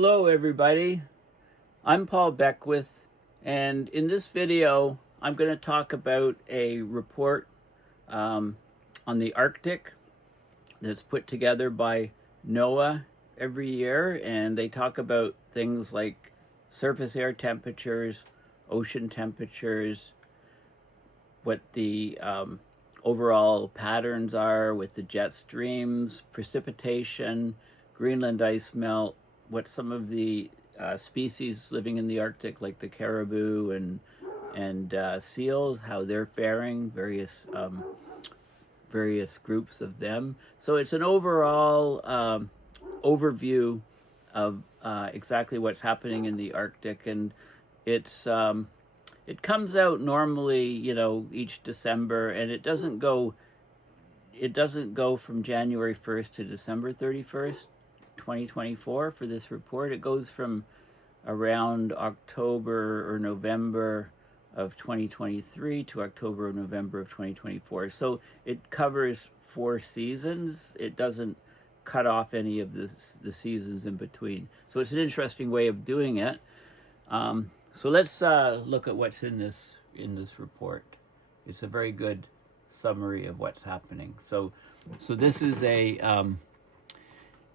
Hello everybody, I'm Paul Beckwith, and in this video I'm going to talk about a report on the Arctic that's put together by NOAA every year, and they talk about things like surface air temperatures, ocean temperatures, what the overall patterns are with the jet streams, precipitation, Greenland ice melt, what some of the species living in the Arctic, like the caribou and seals, how they're faring, various groups of them. So it's an overall overview of exactly what's happening in the Arctic, and it comes out normally, each December, and it doesn't go from January 1st to December 31st. 2024 for this report. It goes from around October or November of 2023 to October or November of 2024. So it covers 4 seasons. It doesn't cut off any of the seasons in between. So it's an interesting way of doing it. So let's look at what's in this report. It's a very good summary of what's happening. So this is a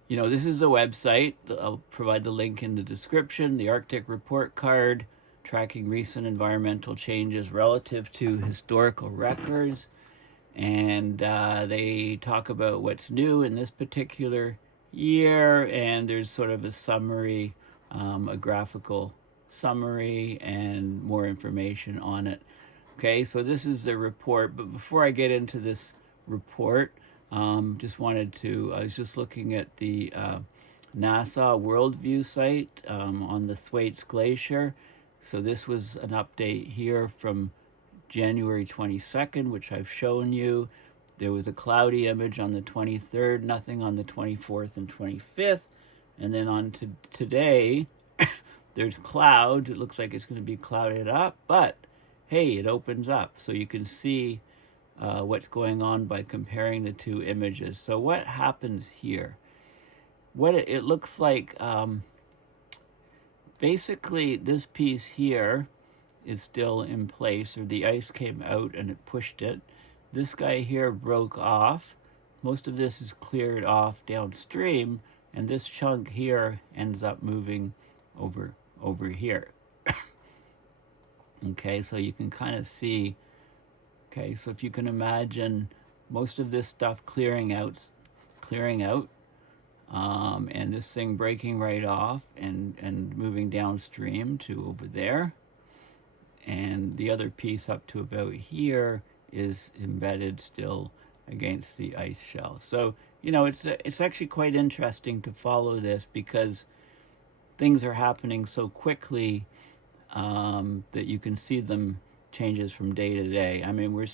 this is a website. I'll provide the link in the description. The Arctic Report Card, tracking recent environmental changes relative to historical records. And they talk about what's new in this particular year. And there's sort of a summary, a graphical summary, and more information on it. Okay, so this is the report. But before I get into this report, I was just looking at the NASA Worldview site on the Thwaites Glacier. So this was an update here from January 22nd, which I've shown you. There was a cloudy image on the 23rd, nothing on the 24th and 25th. And then on to today, there's clouds. It looks like it's going to be clouded up, but hey, it opens up. So you can see what's going on by comparing the two images. So what happens here? What it looks like, basically this piece here is still in place, or the ice came out and it pushed it. This guy here broke off. Most of this is cleared off downstream, and this chunk here ends up moving over here. Okay, so you can kind of see. Okay, so if you can imagine most of this stuff clearing out, and this thing breaking right off and moving downstream to over there. And the other piece up to about here is embedded still against the ice shell. So, it's actually quite interesting to follow this, because things are happening so quickly that you can see them changes from day to day. I mean, we're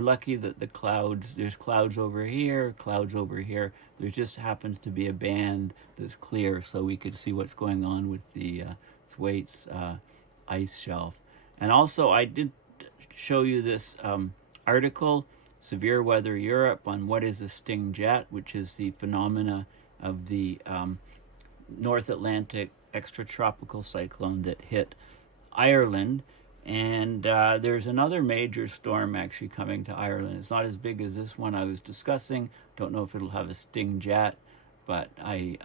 lucky that there's clouds over here, clouds over here. There just happens to be a band that's clear, so we could see what's going on with the Thwaites ice shelf. And also, I did show you this article, Severe Weather Europe, on what is a sting jet, which is the phenomena of the North Atlantic extratropical cyclone that hit Ireland. And there's another major storm actually coming to Ireland. It's not as big as this one I was discussing. Don't know if it'll have a sting jet, but it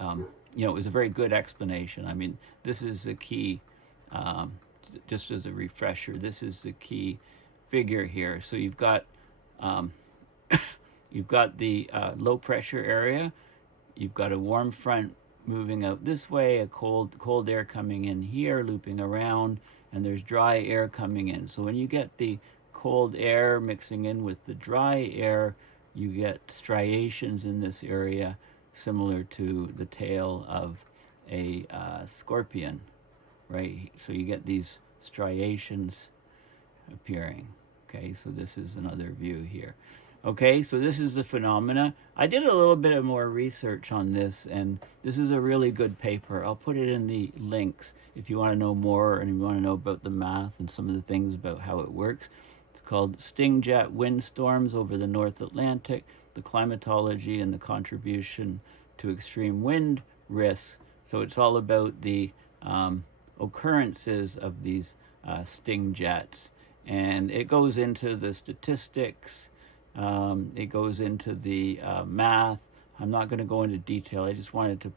was a very good explanation. I mean, this is the key, just as a refresher, this is the key figure here. So you've got the low pressure area. You've got a warm front moving out this way, a cold air coming in here, looping around, and there's dry air coming in. So when you get the cold air mixing in with the dry air, you get striations in this area similar to the tail of a scorpion, right? So you get these striations appearing. Okay, so this is another view here. Okay, so this is the phenomena. I did a little bit of more research on this, and this is a really good paper. I'll put it in the links if you want to know more and you want to know about the math and some of the things about how it works. It's called Sting Jet Windstorms over the North Atlantic, the Climatology and the Contribution to Extreme Wind Risks So it's all about the occurrences of these sting jets. And it goes into the statistics, it goes into the math. I'm not going to go into detail. I just wanted to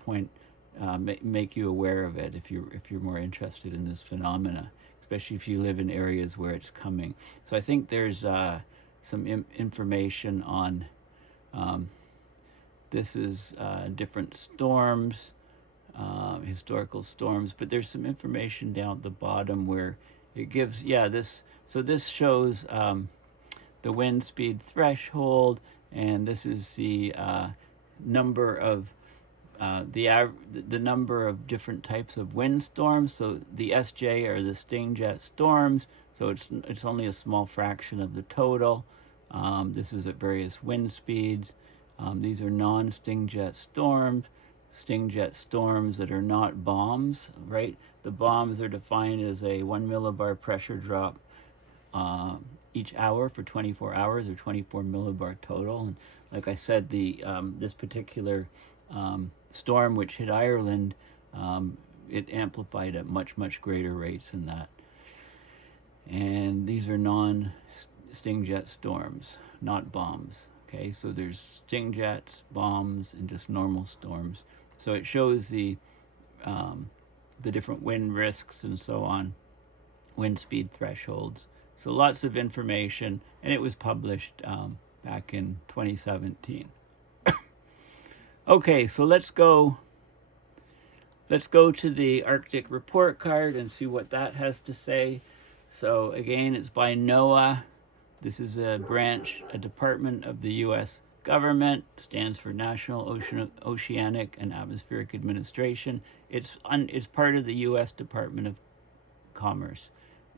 make you aware of it if you're more interested in this phenomena, especially if you live in areas where it's coming. So I think there's some information on this is different storms, historical storms, but there's some information down at the bottom where it gives, this shows the wind speed threshold, and this is the number of the number of different types of windstorms. So the SJ are the sting jet storms, so it's only a small fraction of the total. This is at various wind speeds. These are non-sting jet storms that are not bombs, right? The bombs are defined as a 1 millibar pressure drop each hour for 24 hours, or 24 millibar total. And like I said, this particular storm which hit Ireland, it amplified at much greater rates than that. And these are non-sting jet storms, not bombs. Okay, so there's sting jets, bombs, and just normal storms. So it shows the different wind risks and so on, wind speed thresholds. So lots of information, and it was published back in 2017. Okay, so let's go to the Arctic report card and see what that has to say. So again, it's by NOAA. This is a department of the U.S. government, stands for National Oceanic and Atmospheric Administration. It's part of the U.S. Department of Commerce.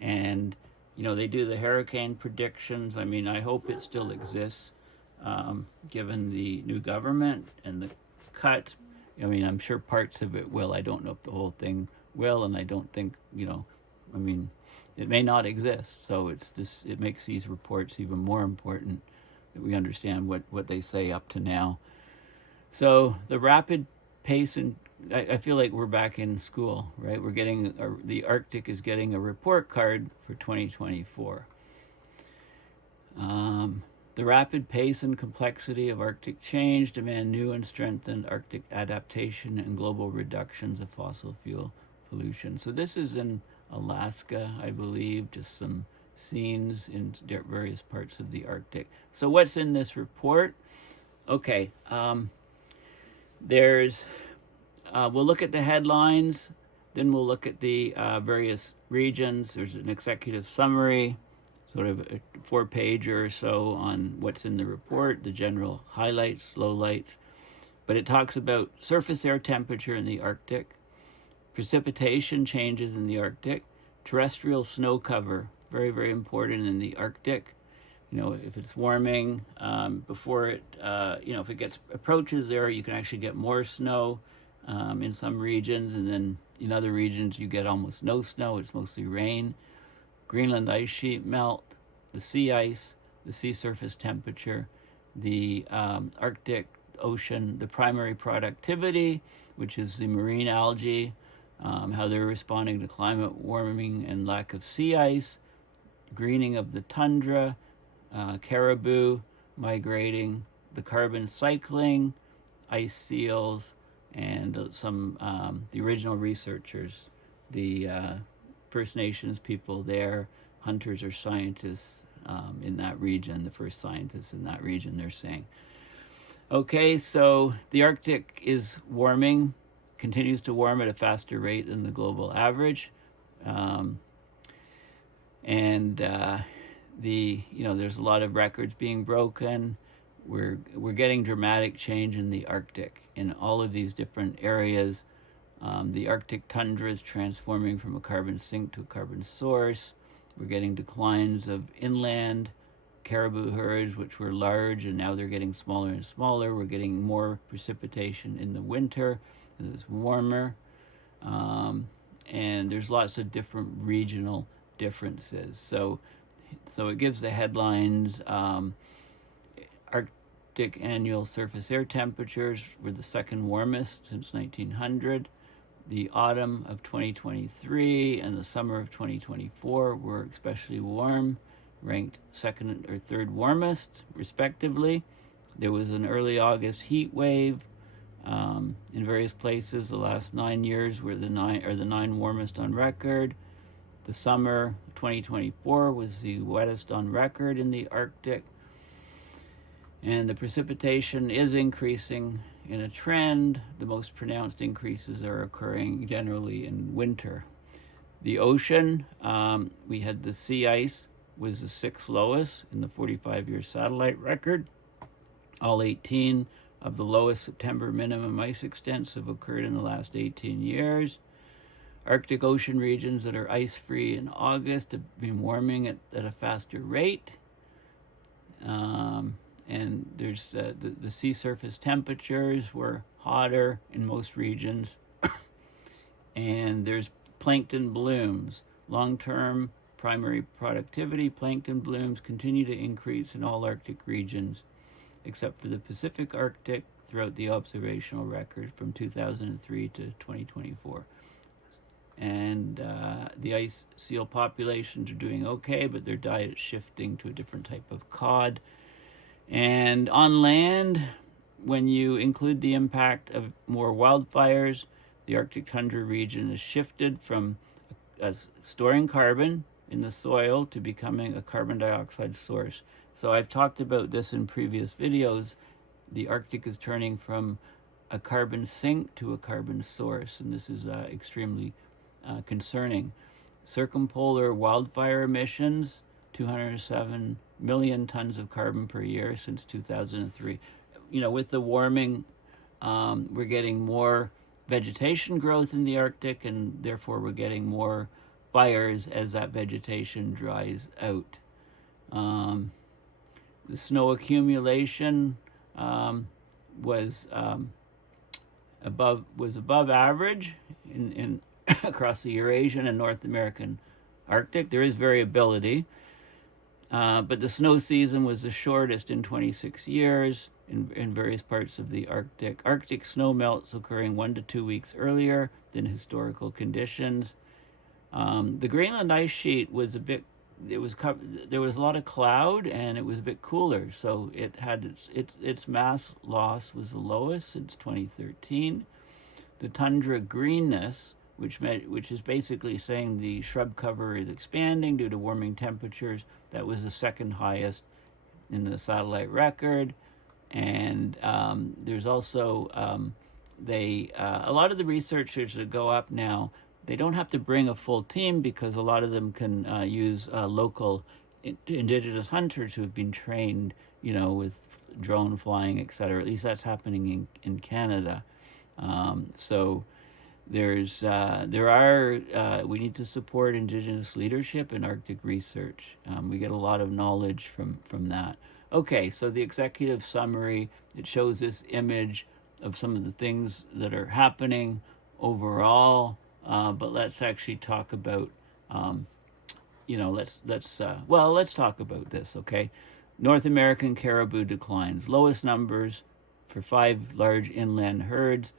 And, they do the hurricane predictions. I mean, I hope it still exists, given the new government and the cuts. I mean, I'm sure parts of it will. I don't know if the whole thing will, and I don't think, it may not exist. So it makes these reports even more important that we understand what they say up to now. So the rapid pace, and I feel like we're back in school, right? We're getting, the Arctic is getting a report card for 2024. The rapid pace and complexity of Arctic change demand new and strengthened Arctic adaptation and global reductions of fossil fuel pollution. So this is in Alaska, I believe, just some scenes in various parts of the Arctic. So what's in this report? Okay, we'll look at the headlines, then we'll look at the various regions. There's an executive summary, sort of a 4-pager or so on what's in the report, the general highlights, lowlights. But it talks about surface air temperature in the Arctic, precipitation changes in the Arctic, terrestrial snow cover, very, very important in the Arctic. If it's warming, before it, if it approaches there, you can actually get more snow in some regions, and then in other regions you get almost no snow. It's mostly rain. Greenland ice sheet melt, the sea ice, the sea surface temperature, the Arctic Ocean, the primary productivity, which is the marine algae, how they're responding to climate warming and lack of sea ice, greening of the tundra, caribou migrating, the carbon cycling, ice seals, and some the original researchers, the First Nations people there, hunters or scientists in that region, the first scientists in that region, they're saying. Okay, so the Arctic is warming, continues to warm at a faster rate than the global average. There's a lot of records being broken. We're getting dramatic change in the Arctic in all of these different areas. The Arctic tundra is transforming from a carbon sink to a carbon source. We're getting declines of inland caribou herds, which were large, and now they're getting smaller and smaller. We're getting more precipitation in the winter because it's warmer. And there's lots of different regional differences. So it gives the headlines. Arctic annual surface air temperatures were the second warmest since 1900. The autumn of 2023 and the summer of 2024 were especially warm, ranked second or third warmest, respectively. There was an early August heat wave in various places. The last 9 years were the nine warmest on record. The summer 2024 was the wettest on record in the Arctic. And the precipitation is increasing in a trend. The most pronounced increases are occurring generally in winter. The ocean, we had the sea ice was the 6th lowest in the 45-year satellite record. All 18 of the lowest September minimum ice extents have occurred in the last 18 years. Arctic Ocean regions that are ice-free in August have been warming at a faster rate. And there's the sea surface temperatures were hotter in most regions. And there's plankton blooms. Long-term primary productivity plankton blooms continue to increase in all Arctic regions, except for the Pacific Arctic throughout the observational record from 2003 to 2024. And the ice seal populations are doing okay, but their diet is shifting to a different type of cod. And on land, when you include the impact of more wildfires, the Arctic tundra region has shifted from storing carbon in the soil to becoming a carbon dioxide source. So I've talked about this in previous videos. The Arctic is turning from a carbon sink to a carbon source, and this is extremely concerning. Circumpolar wildfire emissions, 207 million tons of carbon per year since 2003. With the warming, we're getting more vegetation growth in the Arctic, and therefore we're getting more fires as that vegetation dries out. The snow accumulation was above average in across the Eurasian and North American Arctic. There is variability, but the snow season was the shortest in 26 years in various parts of the Arctic. Arctic snow melts occurring 1 to 2 weeks earlier than historical conditions. The Greenland ice sheet was there was a lot of cloud, and it was a bit cooler, so it had its mass loss was the lowest since 2013. The tundra greenness, which is basically saying the shrub cover is expanding due to warming temperatures, that was the second highest in the satellite record. And there's also a lot of the researchers that go up now, they don't have to bring a full team because a lot of them can use local indigenous hunters who have been trained, with drone flying, etc. At least that's happening in Canada. So we need to support Indigenous leadership in Arctic research. We get a lot of knowledge from that. Okay, so the executive summary, it shows this image of some of the things that are happening overall. But let's actually talk about, let's talk about this, okay? North American caribou declines. Lowest numbers for 5 large inland herds.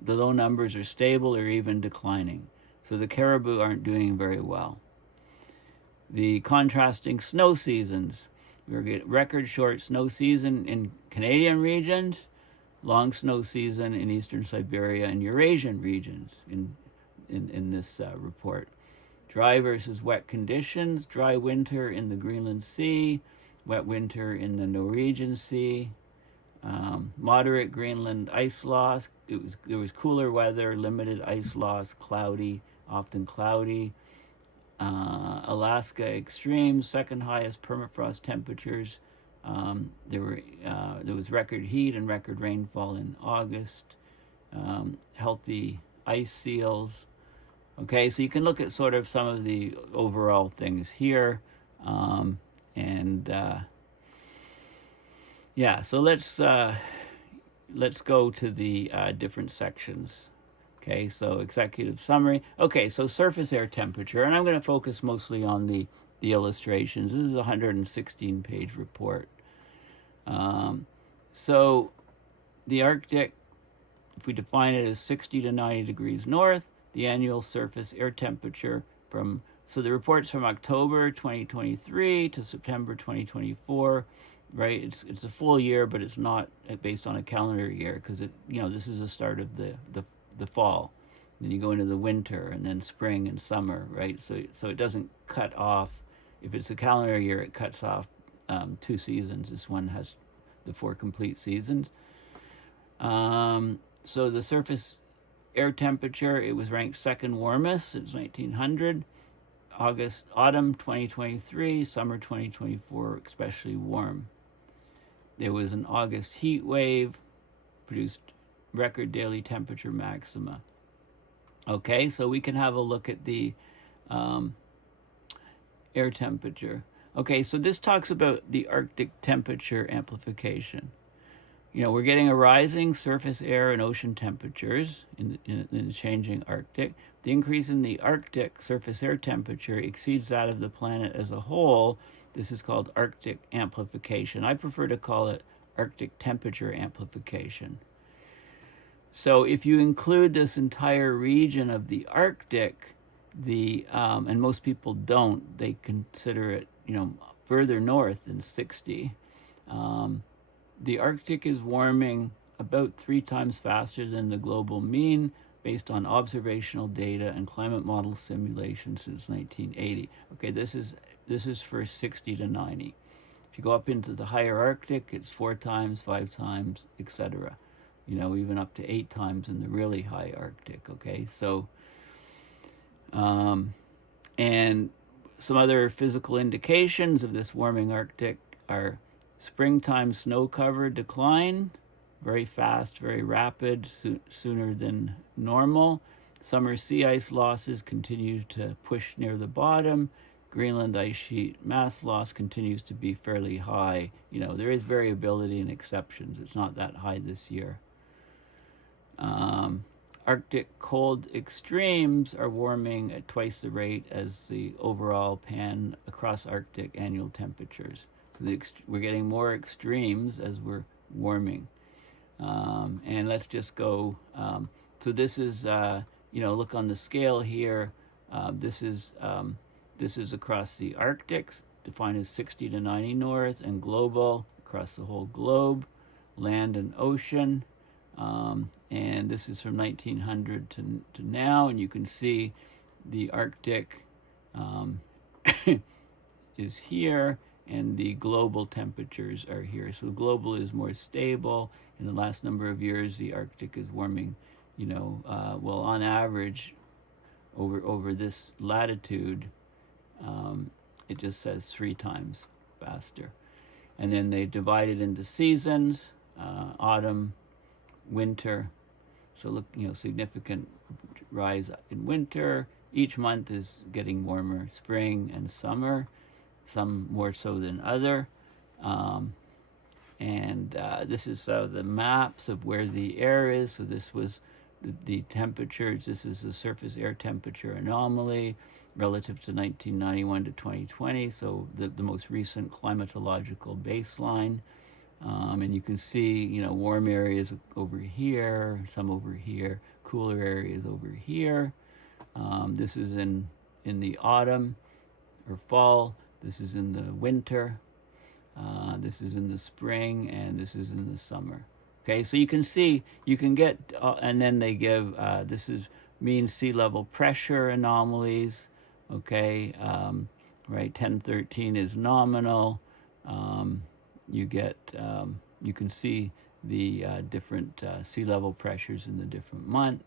The low numbers are stable or even declining. So the caribou aren't doing very well. The contrasting snow seasons. We're getting record short snow season in Canadian regions, long snow season in eastern Siberia and Eurasian regions in this report. Dry versus wet conditions. Dry winter in the Greenland Sea, wet winter in the Norwegian Sea. Moderate Greenland ice loss. There was cooler weather, limited ice loss, cloudy, often cloudy. Alaska extremes, second highest permafrost temperatures. There was record heat and record rainfall in August. Healthy ice seals. Okay, so you can look at sort of some of the overall things here. So let's go to the different sections. Okay, so executive summary. Okay, so surface air temperature, and I'm going to focus mostly on the illustrations. This is a 116-page report. So the Arctic, if we define it as 60 to 90 degrees north, the annual surface air temperature from, so the report's from October 2023 to September 2024, right? It's a full year, but it's not based on a calendar year, because this is the start of the fall. Then you go into the winter, and then spring and summer, right? So it doesn't cut off. If it's a calendar year, it cuts off 2 seasons. This one has the 4 complete seasons. So the surface air temperature, it was ranked second warmest since 1900. Autumn 2023, summer 2024, especially warm. There was an August heat wave, produced record daily temperature maxima. Okay, so we can have a look at the air temperature. Okay, so this talks about the Arctic temperature amplification. We're getting a rising surface air and ocean temperatures in the changing Arctic. The increase in the Arctic surface air temperature exceeds that of the planet as a whole. This is called Arctic amplification. I prefer to call it Arctic temperature amplification. So if you include this entire region of the Arctic, and most people don't, they consider it, further north than 60. The Arctic is warming about 3 times faster than the global mean, based on observational data and climate model simulations since 1980. Okay, this is for 60 to 90. If you go up into the higher Arctic, it's 4 times, 5 times, etc. Even up to 8 times in the really high Arctic. Okay, so and some other physical indications of this warming Arctic are springtime snow cover decline, very fast, very rapid, sooner than normal. Summer sea ice losses continue to push near the bottom. Greenland ice sheet mass loss continues to be fairly high. There is variability and exceptions. It's not that high this year. Arctic cold extremes are warming at twice the rate as the overall pan across Arctic annual temperatures. So we're getting more extremes as we're warming. And let's just go, so this is, look on the scale here. This is across the Arctics, defined as 60 to 90 north, and global, across the whole globe, land and ocean. And this is from 1900 to now, and you can see the Arctic is here, and the global temperatures are here. So global is more stable. In the last number of years, the Arctic is warming, on average, over this latitude, it just says 3 times faster. And then they divide it into seasons, autumn, winter. So look, significant rise in winter. Each month is getting warmer, spring and summer, some more so than other. This is the maps of where the air is. So this was the temperatures. This is the surface air temperature anomaly relative to 1991 to 2020. So the most recent climatological baseline. And you can see, warm areas over here, some over here, cooler areas over here. This is in the autumn or fall. This is in the winter. This is in the spring, and this is in the summer. Okay, so you can see, you can get, and then they give, this is mean sea level pressure anomalies. Okay, right, 1013 is nominal. You get, you can see the different sea level pressures in the different month,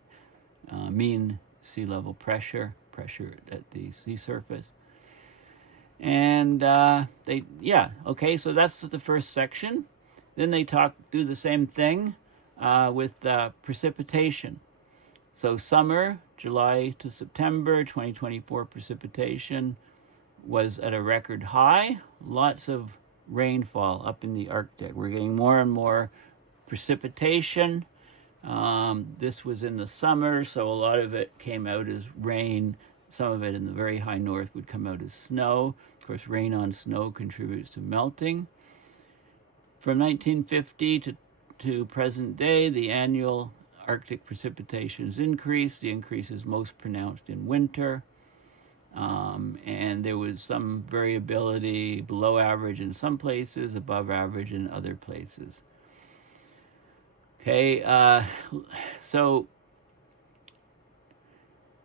mean sea level pressure at the sea surface. And okay, so that's the first section. Then they do the same thing with precipitation. So summer, July to September 2024 precipitation was at a record high. Lots of rainfall up in the Arctic. We're getting more and more precipitation. This was in the summer, so a lot of it came out as rain. Some of it in the very high north would come out as snow. Of course, rain on snow contributes to melting. From 1950 to present day, the annual Arctic precipitation's increase. The increase is most pronounced in winter. And there was some variability below average in some places, above average in other places. Okay, so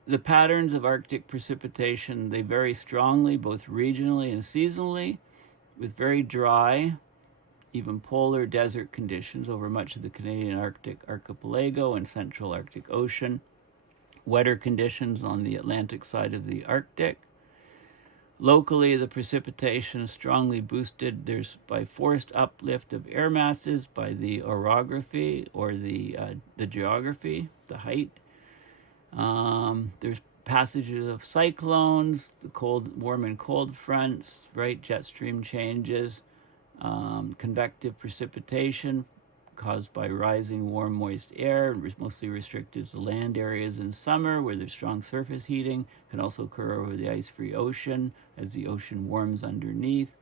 the patterns of Arctic precipitation, they vary strongly, both regionally and seasonally, with very dry, even polar desert conditions over much of the Canadian Arctic archipelago and central Arctic Ocean. Wetter conditions on the Atlantic side of the Arctic. Locally, the precipitation is strongly boosted. There's by forced uplift of air masses by the orography or the geography, the height. There's passages of cyclones, the cold, warm and cold fronts, right? Jet stream changes, convective precipitation caused by rising warm, moist air, mostly restricted to land areas in summer where there's strong surface heating. Can also occur over the ice-free ocean as the ocean warms underneath.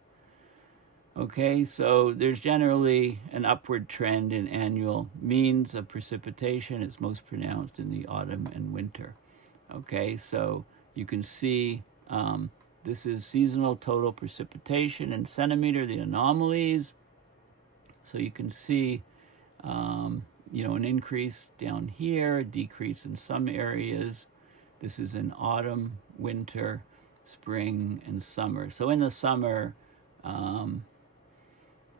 Okay, so there's generally an upward trend in annual means of precipitation. It's most pronounced in the autumn and winter. Okay, so you can see this is seasonal total precipitation in centimeter, the anomalies. So you can see an increase down here, a decrease in some areas. This is in autumn, winter, spring, and summer. So in the summer, so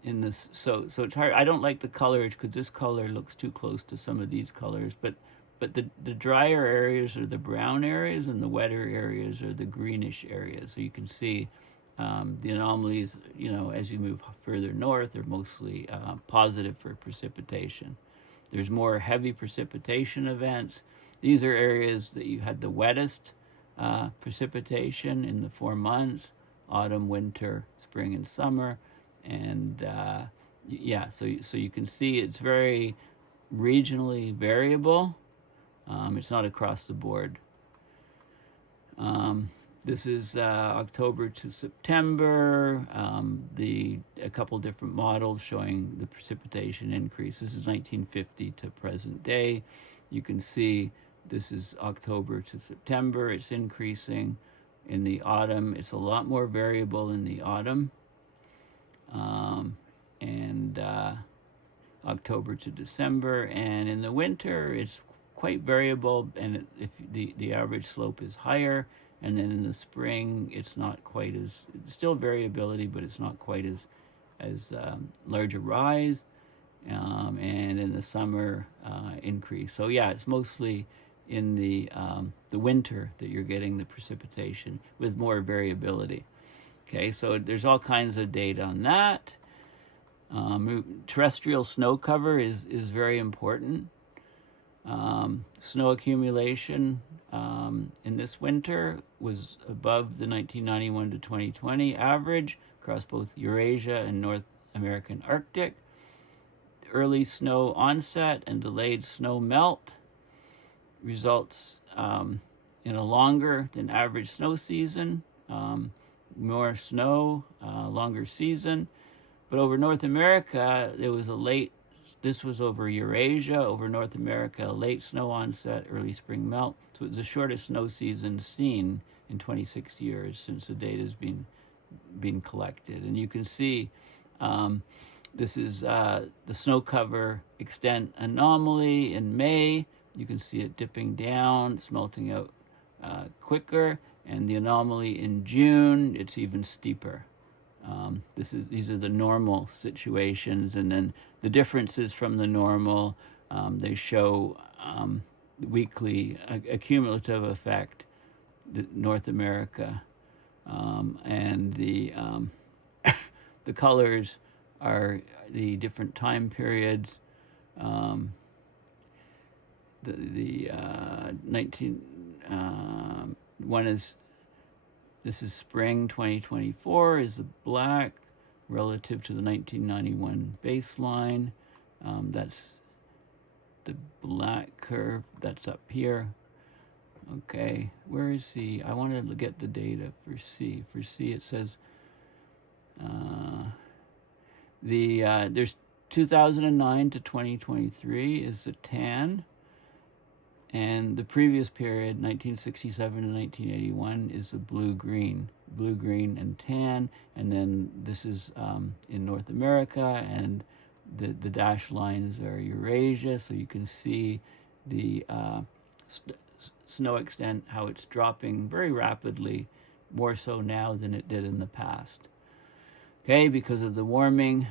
it's hard. I don't like the colors because this color looks too close to some of these colors. But the drier areas are the brown areas, and the wetter areas are the greenish areas. So you can see the anomalies, as you move further north, are mostly positive for precipitation. There's more heavy precipitation events. These are areas that you had the wettest precipitation in the 4 months: autumn, winter, spring, and summer. And so you can see it's very regionally variable. It's not across the board. This is October to September, a couple different models showing the precipitation increase. This is 1950 to present day. You can see this is October to September. It's increasing in the autumn. It's a lot more variable in the autumn. And October to December. And in the winter, it's quite variable, and if the average slope is higher. And then in the spring, it's not quite as, still variability, but it's not quite as large a rise. And in the summer, increase. So yeah, it's mostly in the winter that you're getting the precipitation with more variability. Okay, so there's all kinds of data on that. Terrestrial snow cover is very important. Snow accumulation in this winter was above the 1991 to 2020 average across both Eurasia and North American Arctic. Early snow onset and delayed snow melt results in a longer than average snow season, more snow, longer season. But over North America, there was this was over Eurasia, over North America, late snow onset, early spring melt. So it was the shortest snow season seen in 26 years since the data has been collected. And you can see this is the snow cover extent anomaly in May. You can see it dipping down, it's melting out quicker. And the anomaly in June, it's even steeper. These are the normal situations, and then the differences from the normal. They show weekly a cumulative effect. North America, and the the colors are the different time periods. The 19 one is. This is spring 2024 is the black relative to the 1991 baseline. That's the black curve. That's up here. Okay, where is C? I wanted to get the data for C. For C, it says there's 2009 to 2023 is the tan. And the previous period, 1967 to 1981, is the blue-green and tan. And then this is in North America, and the dashed lines are Eurasia. So you can see the snow extent, how it's dropping very rapidly, more so now than it did in the past. Okay, because of the warming,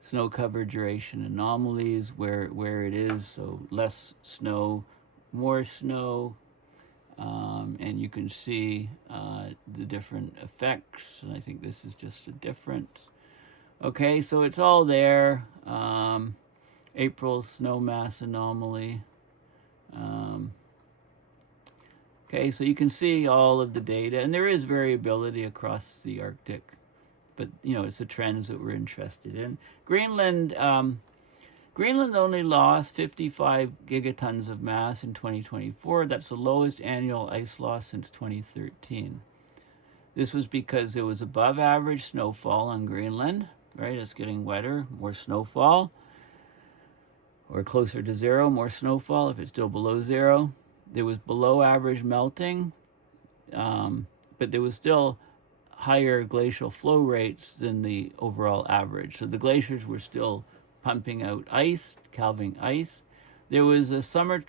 snow cover duration anomalies, where it is, so less snow, more snow, and you can see the different effects, and I think this is just a difference. Okay, so it's all there. April snow mass anomaly. Okay, so you can see all of the data, and there is variability across the Arctic, but it's the trends that we're interested in. Greenland only lost 55 gigatons of mass in 2024. That's the lowest annual ice loss since 2013. This was because there was above average snowfall on Greenland, right? It's getting wetter, more snowfall, or closer to zero, more snowfall if it's still below zero. There was below average melting, but there was still higher glacial flow rates than the overall average. So the glaciers were still pumping out ice, calving ice. There was a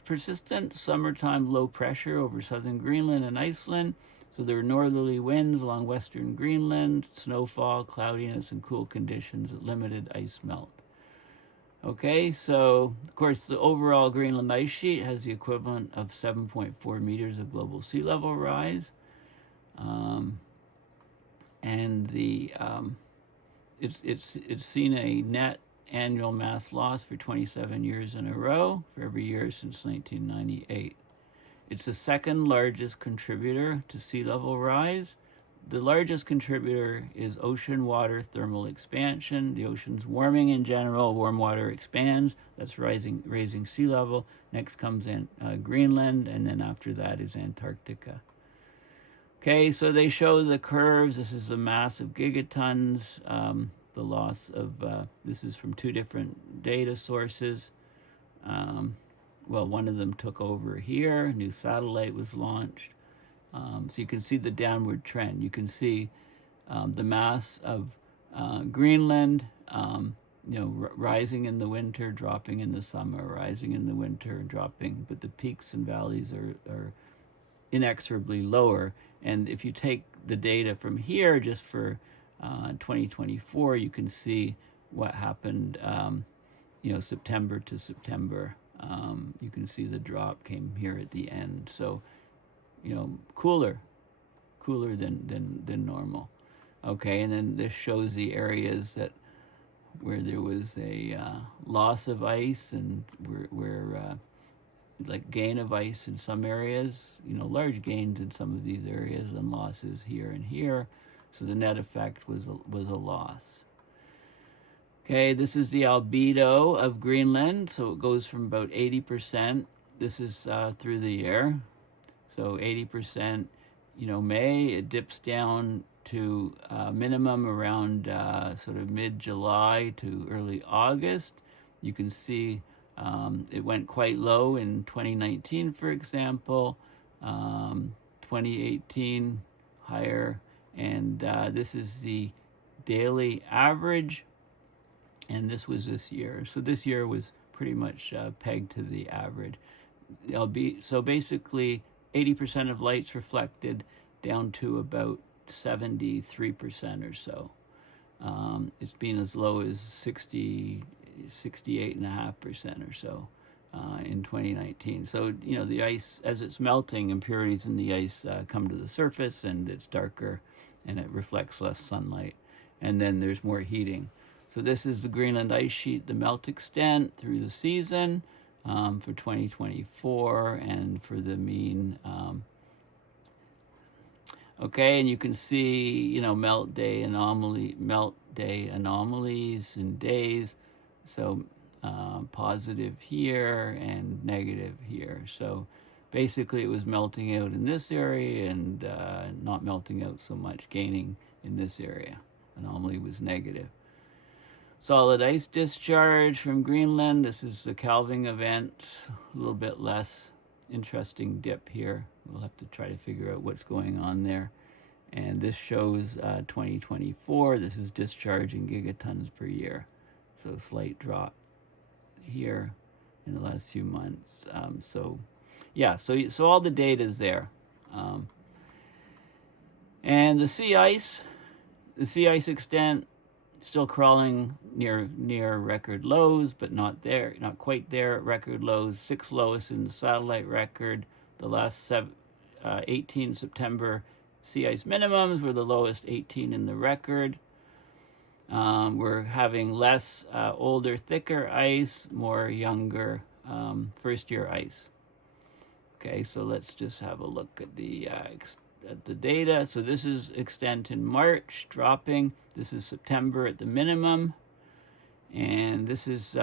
persistent summertime low pressure over southern Greenland and Iceland. So there were northerly winds along western Greenland, snowfall, cloudiness, and cool conditions that limited ice melt. Okay, so of course the overall Greenland ice sheet has the equivalent of 7.4 meters of global sea level rise, and it's seen a net annual mass loss for 27 years in a row, for every year since 1998. It's the second largest contributor to sea level rise. The largest contributor is ocean water thermal expansion. The ocean's warming in general. Warm water expands. That's raising sea level. Next comes in Greenland, and then after that is Antarctica. Okay, so they show the curves. This is the mass of gigatons. The loss of, this is from two different data sources. Well, one of them took over here. A new satellite was launched. So you can see the downward trend. You can see the mass of Greenland, rising in the winter, dropping in the summer, rising in the winter, dropping. But the peaks and valleys are inexorably lower. And if you take the data from here, just for 2024, you can see what happened, September to September. You can see the drop came here at the end. So, cooler than normal. Okay, and then this shows the areas where there was a loss of ice, and where like gain of ice in some areas, large gains in some of these areas and losses here and here. So the net effect was a loss. Okay, this is the albedo of Greenland. So it goes from about 80%. This is through the year. So 80%, May, it dips down to minimum around sort of mid-July to early August. You can see it went quite low in 2019, for example, 2018 higher, and this is the daily average, and this was this year. So this year was pretty much pegged to the average. So basically 80% of light's reflected down to about 73% or so. It's been as low as 68.5% or so in 2019. So, the ice, as it's melting, impurities in the ice come to the surface, and it's darker and it reflects less sunlight. And then there's more heating. So this is the Greenland ice sheet, the melt extent through the season for 2024 and for the mean. Okay, and you can see, melt day anomalies in days. So positive here and negative here. So basically it was melting out in this area and not melting out so much, gaining in this area. Anomaly was negative. Solid ice discharge from Greenland. This is the calving event. A little bit less interesting dip here. We'll have to try to figure out what's going on there. And this shows 2024. This is discharge in gigatons per year. So slight drop here in the last few months. So all the data is there. And the sea ice extent, still crawling near record lows, but not quite there at record lows. 6 lowest in the satellite record. The last 18 September sea ice minimums were the lowest 18 in the record. We're having less older, thicker ice, more younger first-year ice. Okay, so let's just have a look at the data. So this is extent in March, dropping. This is September at the minimum. And this is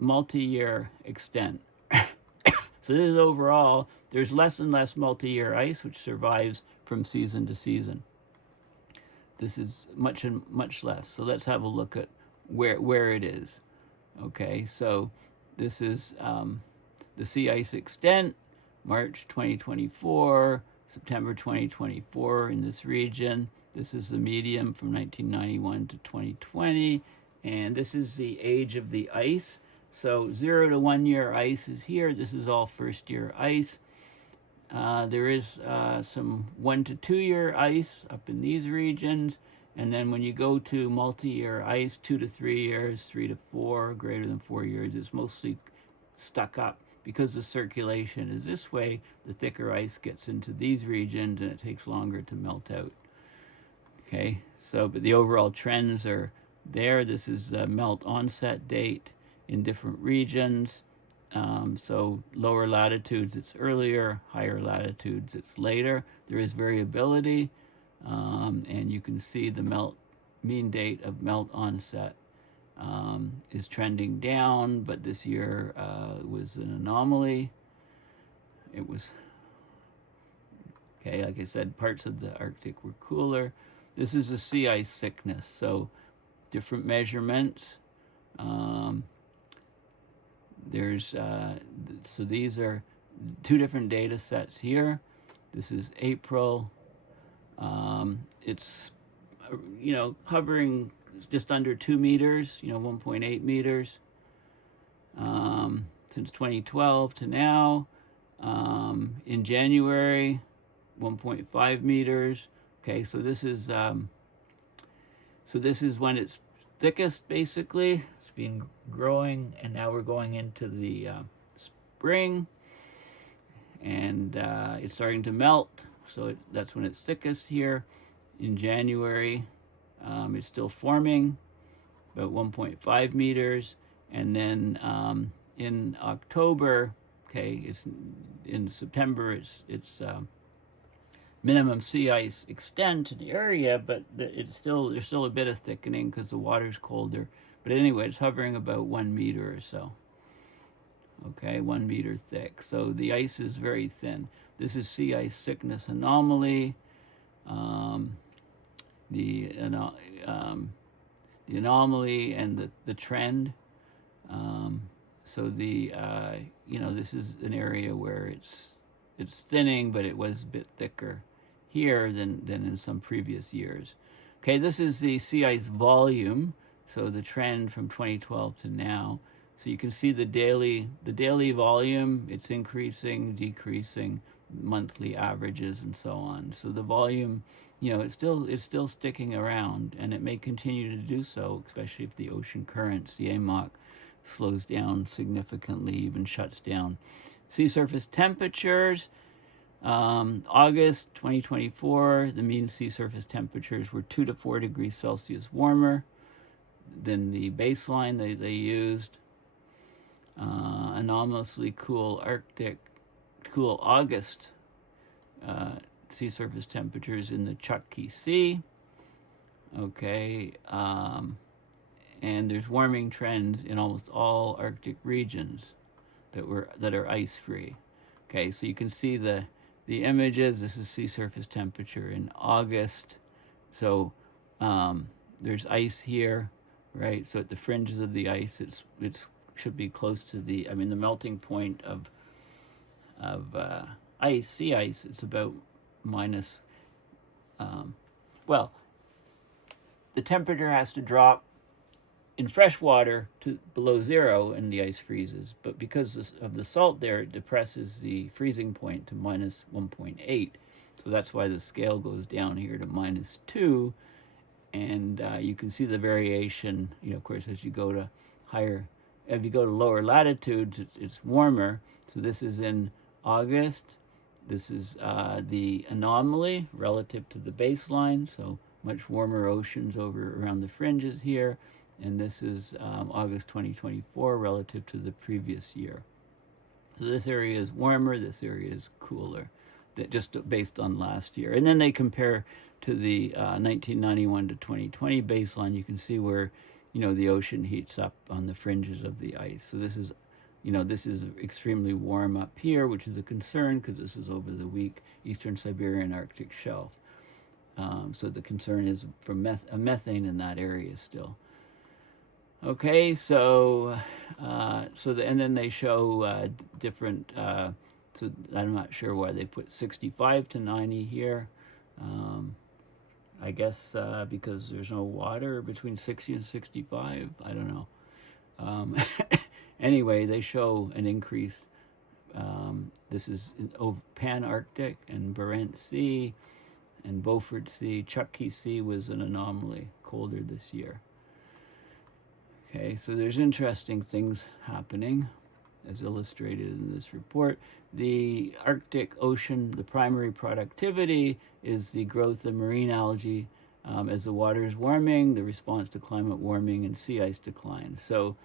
multi-year extent. So this is overall, there's less and less multi-year ice, which survives from season to season. This is much less. So let's have a look at where it is. Okay, so this is the sea ice extent, March 2024, September 2024 in this region. This is the medium from 1991 to 2020. And this is the age of the ice. So 0 to 1 year ice is here. This is all first year ice. There is some 1 to 2 year ice up in these regions. And then when you go to multi-year ice, 2 to 3 years, 3 to 4, greater than 4 years, it's mostly stuck up. Because the circulation is this way, the thicker ice gets into these regions and it takes longer to melt out. Okay, so but the overall trends are there. This is the melt onset date in different regions. So lower latitudes, it's earlier. Higher latitudes, it's later. There is variability, and you can see the mean date of melt onset is trending down, but this year was an anomaly. It was, okay, like I said, parts of the Arctic were cooler. This is a sea ice thickness, so different measurements. So these are 2 different data sets here. This is April. It's, hovering just under 2 meters, 1.8 meters, since 2012 to now. In January, 1.5 meters. Okay, so this is when it's thickest, basically. It's been growing, and now we're going into the spring, and it's starting to melt. So that's when it's thickest here. In January, it's still forming, about 1.5 meters, and then in October, okay, it's in September, it's minimum sea ice extent in the area, but there's still a bit of thickening because the water's colder. But anyway, it's hovering about 1 meter or so. Okay, 1 meter thick. So the ice is very thin. This is sea ice thickness anomaly. The anomaly and the trend. So this is an area where it's thinning, but it was a bit thicker here than in some previous years. Okay, this is the sea ice volume. So the trend from 2012 to now. So you can see the daily volume. It's increasing, decreasing, monthly averages, and so on. So the volume, it's still sticking around, and it may continue to do so, especially if the ocean currents, the AMOC, slows down significantly, even shuts down. Sea surface temperatures, August 2024, the mean sea surface temperatures were 2 to 4 degrees Celsius warmer than the baseline they used. Anomalously cool August sea surface temperatures in the Chukchi Sea. Okay, and there's warming trends in almost all Arctic regions that are ice-free. Okay, so you can see the images. This is sea surface temperature in August. So there's ice here. right? So at the fringes of the ice, it's should be close to the melting point of ice, sea ice. It's about minus. Well, the temperature has to drop in fresh water to below zero and the ice freezes. But because of the salt there, it depresses the freezing point to minus 1.8. So that's why the scale goes down here to minus 2. And you can see the variation, of course, as you go to if you go to lower latitudes, it's warmer. So this is in August. This is the anomaly relative to the baseline. So much warmer oceans around the fringes here. And this is August 2024 relative to the previous year. So this area is warmer, this area is cooler, just based on last year. And then they compare to the 1991 to 2020 baseline. You can see where, the ocean heats up on the fringes of the ice. So this is, this is extremely warm up here, which is a concern because this is over the weak eastern Siberian Arctic shelf. So the concern is for methane in that area still. Okay, so and then they show different. So I'm not sure why they put 65 to 90 here. I guess because there's no water between 60 and 65. I don't know. Anyway, they show an increase. This is Pan-Arctic and Barents Sea and Beaufort Sea. Chukchi Sea was an anomaly, colder this year. Okay, so there's interesting things happening, as illustrated in this report. The Arctic Ocean, the primary productivity is the growth of marine algae as the water is warming, the response to climate warming, and sea ice decline. So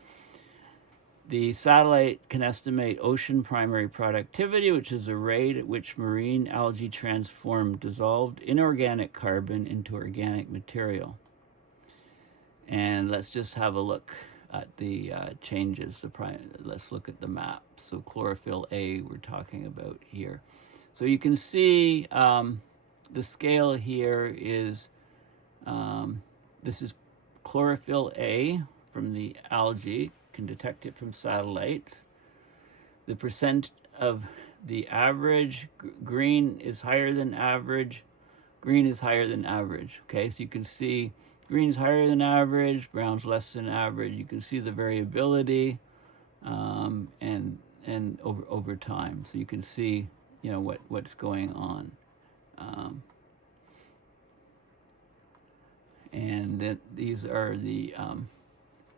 the satellite can estimate ocean primary productivity, which is the rate at which marine algae transform dissolved inorganic carbon into organic material. And let's just have a look at the changes. Let's look at the map. So chlorophyll A we're talking about here. So you can see the scale here is, this is chlorophyll A from the algae. Can detect it from satellites. The percent of the average, green is higher than average. Green is higher than average. Okay, so you can see green's higher than average, brown's less than average. You can see the variability and over time. So you can see, what's going on. And then these are the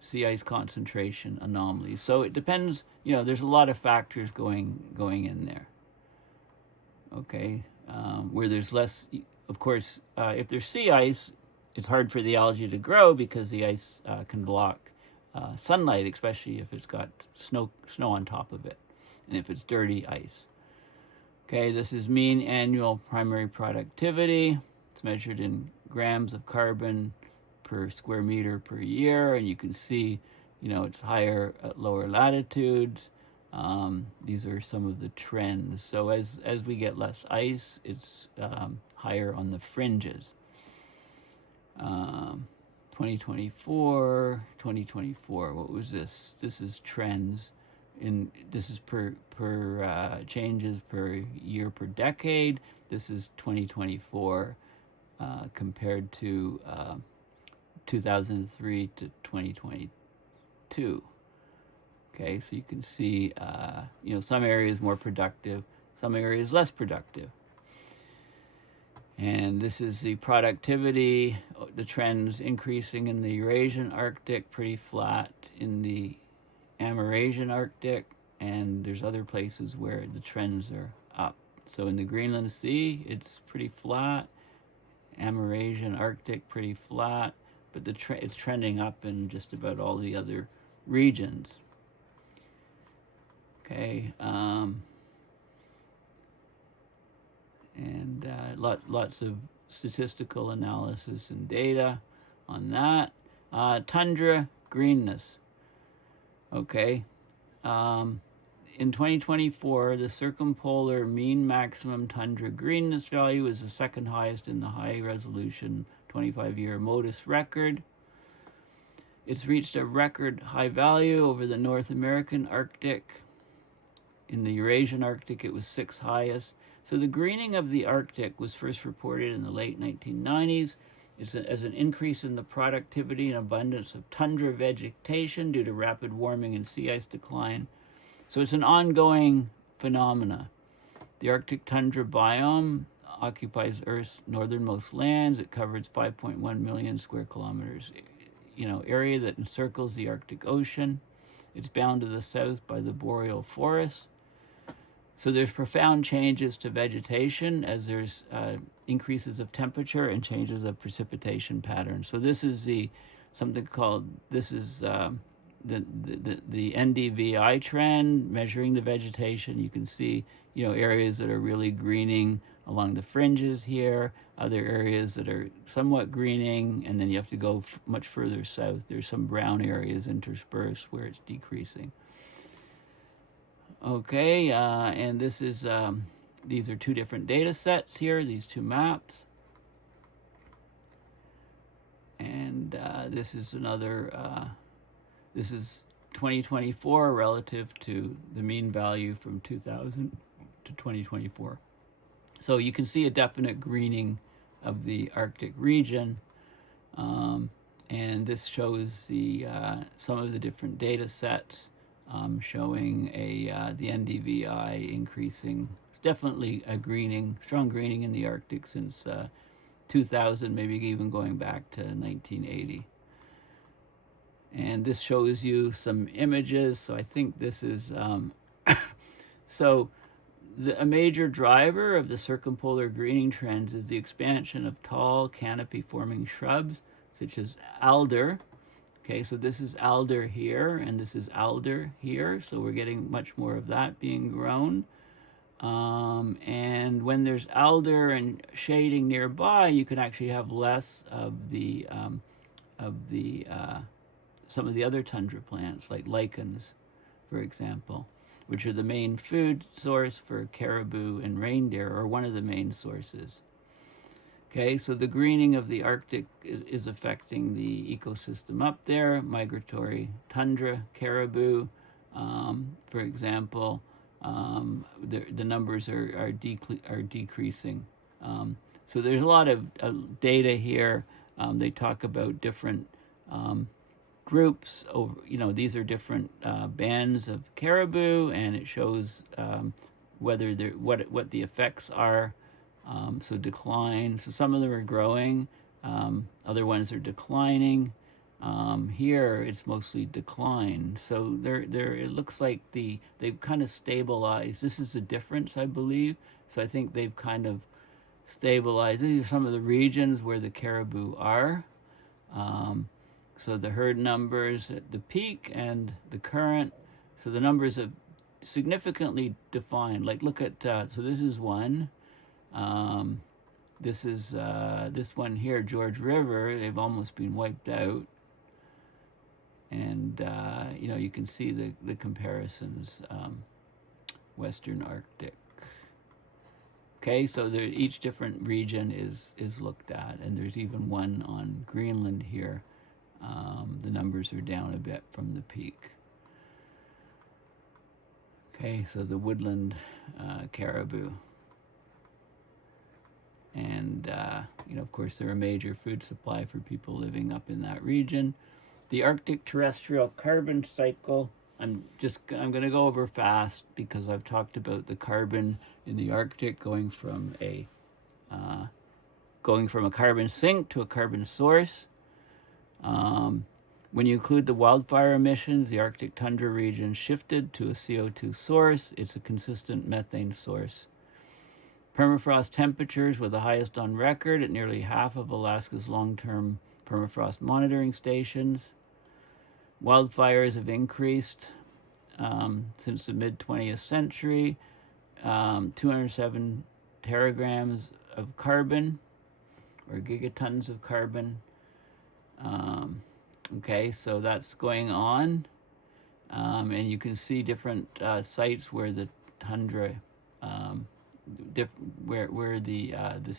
sea ice concentration anomalies. So it depends, there's a lot of factors going in there. Okay, where there's less, of course, if there's sea ice, it's hard for the algae to grow because the ice can block sunlight, especially if it's got snow on top of it, and if it's dirty ice. Okay, this is mean annual primary productivity. It's measured in grams of carbon per square meter per year, and you can see, it's higher at lower latitudes. These are some of the trends. So as we get less ice, it's higher on the fringes. 2024, what was this? This is trends. This is per changes per year per decade. This is 2024 compared to 2003 to 2022. Okay, so you can see, some areas more productive, some areas less productive. And this is the productivity, the trends increasing in the Eurasian Arctic, pretty flat in the Amerasian Arctic, and there's other places where the trends are up. So in the Greenland Sea, it's pretty flat. Amerasian Arctic, pretty flat, but it's trending up in just about all the other regions. Okay, and lots of statistical analysis and data on that. Tundra greenness. Okay, in 2024, the circumpolar mean maximum tundra greenness value is the second highest in the high resolution 25-year MODIS record. It's reached a record high value over the North American Arctic. In the Eurasian Arctic, it was 6th highest. So the greening of the Arctic was first reported in the late 1990s. It's as an increase in the productivity and abundance of tundra vegetation due to rapid warming and sea ice decline. So it's an ongoing phenomena. The Arctic tundra biome occupies Earth's northernmost lands. It covers 5.1 million square kilometers, area that encircles the Arctic Ocean. It's bound to the south by the boreal forest. So there's profound changes to vegetation as there's increases of temperature and changes of precipitation patterns. So this is the NDVI trend, measuring the vegetation. You can see, areas that are really greening along the fringes here, other areas that are somewhat greening, and then you have to go much further south. There's some brown areas interspersed where it's decreasing. Okay, and this is, these are two different data sets here, these two maps. And this is another, this is 2024 relative to the mean value from 2000 to 2024. So you can see a definite greening of the Arctic region. And this shows the some of the different data sets showing the NDVI increasing. It's definitely a greening, strong greening in the Arctic since 2000, maybe even going back to 1980. And this shows you some images. So I think this is, a major driver of the circumpolar greening trends is the expansion of tall canopy-forming shrubs, such as alder. Okay, so this is alder here, and this is alder here. So we're getting much more of that being grown. And when there's alder and shading nearby, you can actually have less of some of the other tundra plants, like lichens, for example, which are the main food source for caribou and reindeer, or one of the main sources. Okay, so the greening of the Arctic is affecting the ecosystem up there. Migratory Tundra Caribou, for example, the numbers are decreasing. So there's a lot of data here. They talk about different groups over, these are different bands of caribou, and it shows whether what the effects are. So decline. So some of them are growing, other ones are declining. Here it's mostly decline. So it looks like they've kind of stabilized. This is the difference, I believe. So I think they've kind of stabilized. These are some of the regions where the caribou are. So the herd numbers at the peak and the current. So the numbers have significantly defined. Like look at, so this is one. This is this one here, George River. They've almost been wiped out. And, you can see the comparisons, Western Arctic. Okay, so each different region is looked at, and there's even one on Greenland here. The numbers are down a bit from the peak. Okay, so the woodland caribou. And, of course, they're a major food supply for people living up in that region. The Arctic Terrestrial Carbon Cycle, I'm going to go over fast because I've talked about the carbon in the Arctic going from a carbon sink to a carbon source. When you include the wildfire emissions, the Arctic tundra region shifted to a CO2 source. It's a consistent methane source. Permafrost temperatures were the highest on record at nearly half of Alaska's long-term permafrost monitoring stations. Wildfires have increased since the mid-20th century. 207 teragrams of carbon, or gigatons of carbon. Okay, so that's going on. And you can see different sites where the tundra, this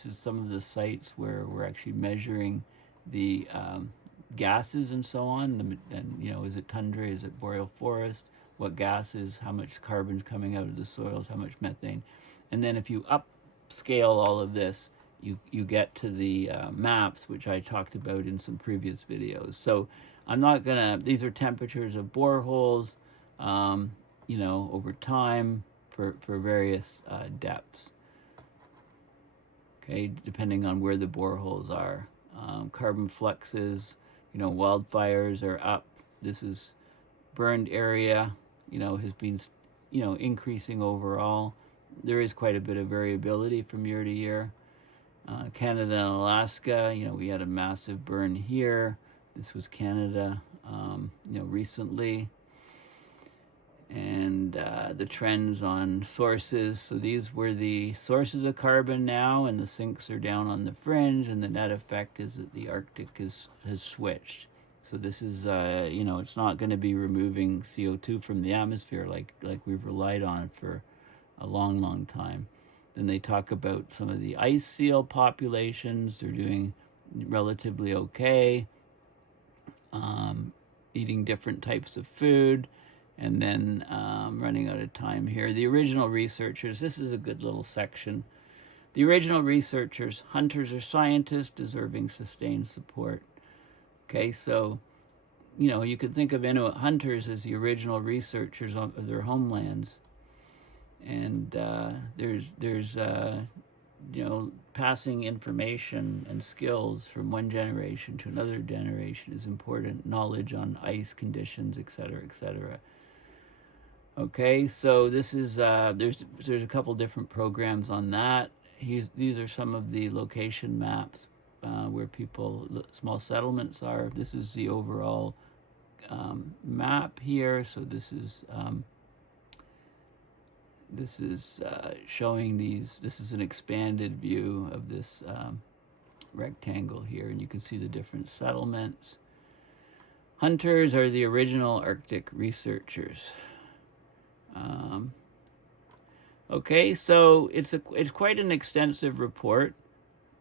is some of the sites where we're actually measuring the gases and so on, and you know, is it tundra, is it boreal forest, what gases, how much carbon's coming out of the soils, how much methane. And then if you upscale all of this, you get to the maps, which I talked about in some previous videos. So I'm not gonna, these are temperatures of boreholes, you know, over time for various depths. Okay, depending on where the boreholes are. Carbon fluxes, you know, wildfires are up. This is burned area, you know, has been, you know, increasing overall. There is quite a bit of variability from year to year. Canada and Alaska, you know, we had a massive burn here. This was Canada, you know, recently. And the trends on sources. So these were the sources of carbon now, and the sinks are down on the fringe, and the net effect is that the Arctic has switched. So this is, you know, it's not going to be removing CO2 from the atmosphere like we've relied on for a long, long time. Then they talk about some of the ice seal populations. They're doing relatively okay, eating different types of food. And then running out of time here. The original researchers, this is a good little section. The original researchers, hunters or scientists deserving sustained support. Okay, so, you know, you could think of Inuit hunters as the original researchers of their homelands. And there's you know, passing information and skills from one generation to another generation is important. Knowledge on ice conditions, et cetera, et cetera. Okay, so this is, there's a couple different programs on that. These are some of the location maps where small settlements are. This is the overall map here. So this is showing these, this is an expanded view of this rectangle here, and you can see the different settlements. Hunters are the original Arctic researchers. Okay, so it's quite an extensive report,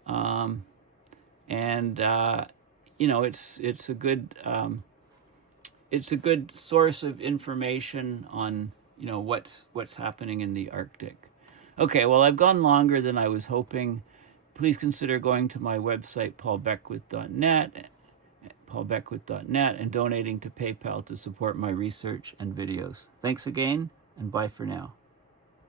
and you know, it's a good source of information on, you know, what's happening in the Arctic. Okay, well, I've gone longer than I was hoping. Please consider going to my website paulbeckwith.net, and donating to PayPal to support my research and videos. Thanks again, and bye for now.